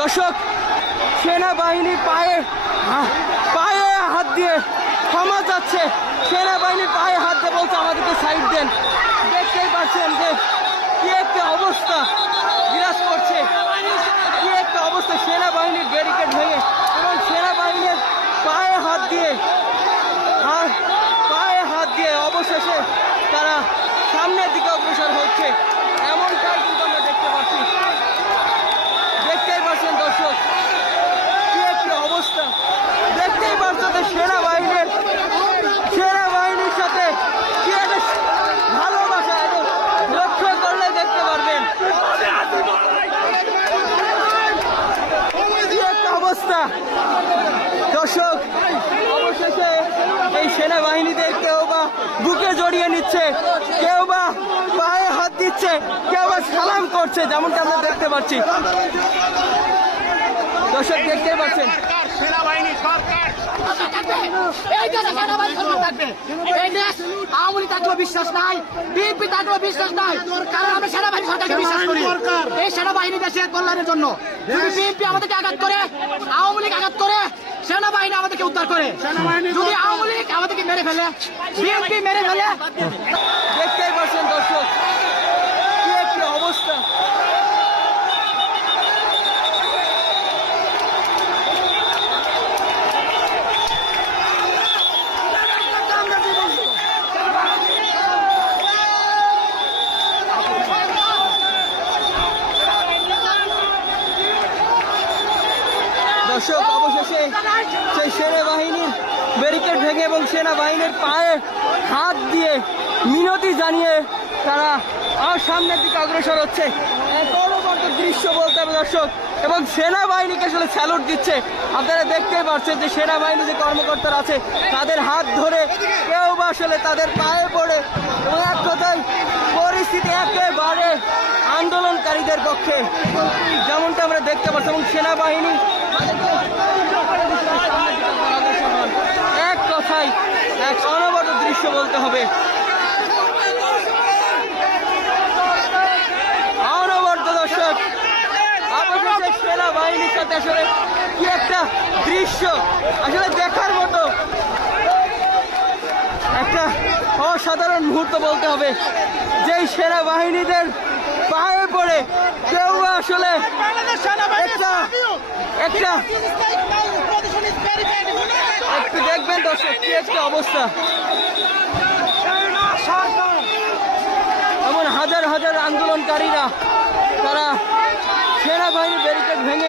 দর্শক, সেনাবাহিনী পায়ে হাত দিয়ে ক্ষমা চাচ্ছে। সেনাবাহিনীর পায়ে হাত দিয়ে বলছে আমাদেরকে সাইড দেন। দেখতেই পাচ্ছেন যে কি একটা অবস্থা বিরাজ করছে, কি একটা অবস্থা। সেনাবাহিনীর ব্যারিকেড ভেঙে এবং সেনাবাহিনীর পায়ে হাত দিয়ে অবশেষে তারা সামনের দিকে অগ্রসর হচ্ছে, এমনটাই কিন্তু আমরা দেখতে পাচ্ছি। দেখতেই পাচ্ছেন দর্শক, কি একটা অবস্থা। দেখতেই পাচ্ছেন যে সেনাবাহিনীর সাথে কি একটা ভালোবাসা, এবং লক্ষ্য করলে দেখতে পারবেন কি একটা অবস্থা। দর্শক, অবশেষে এই সেনাবাহিনীদের কেউ বা বুকে জড়িয়ে নিচ্ছে, কেউ বা পায়ে হাত দিচ্ছে, কেউ বা সালাম করছে, যেমনটা আমরা দেখতে পাচ্ছি। দর্শক, দেখতে পাচ্ছেন সেনাবাহিনী সরকার এই দেশে সেনাবাহিনী সরকার থাকবে। এই দেশ আওয়ামী লীগ থাকলেও বিশ্বাস নাই, বিএনপি থাকলেও বিশ্বাস নাই, কারণ আমরা সেনাবাহিনী সরকারকে বিশ্বাস করি। এই সেনাবাহিনী দেশের কল্যাণের জন্য। যদি বিএনপি আমাদেরকে আঘাত করে, আওয়ামী লীগ আঘাত করে, সেনাবাহিনী আমাদেরকে উদ্ধার করে। যদি আওয়ামী লীগ আমাদেরকে মেরে ফেলে, বিএনপি মেরে ফেলে। দেখতেই পাচ্ছেন দর্শক, কি একটি অবস্থা। দর্শক, অবশেষে সেই সেনাবাহিনীর ব্যারিকেড ভেঙে এবং সেনাবাহিনীর পায়ে হাত দিয়ে মিনতি জানিয়ে তারা আর সামনের দিকে অগ্রসর হচ্ছে। এক অনবদ্য দৃশ্য বলতে হবে দর্শক, এবং সেনাবাহিনীকে আসলে স্যালুট দিচ্ছে। আপনারা দেখতেই পাচ্ছেন যে সেনাবাহিনী যে কর্মকর্তারা আছে তাদের হাত ধরে, কেউ বা আসলে তাদের পায়ে পড়ে, এবং এক কথায় পরিস্থিতি একেবারে আন্দোলনকারীদের পক্ষে, যেমনটা আমরা দেখতে পাচ্ছি। এবং সেনাবাহিনী এক কথায় এক অনবদ্য দৃশ্য বলতে হবে, অনবদ্য। দর্শক, অবশেষে সেনাবাহিনীর সাথে আসলে কি একটা দৃশ্য, আসলে দেখার মতো একটা অসাধারণ মুহূর্ত বলতে হবে। যেই সেনাবাহিনীদের পায়ে পড়ে কেউ আসলে একটা একটু দেখবেন দর্শক, কি একটা অবস্থা। এমন হাজার হাজার আন্দোলনকারীরা তারা সেনাবাহিনীর ব্যারিকেড ভেঙে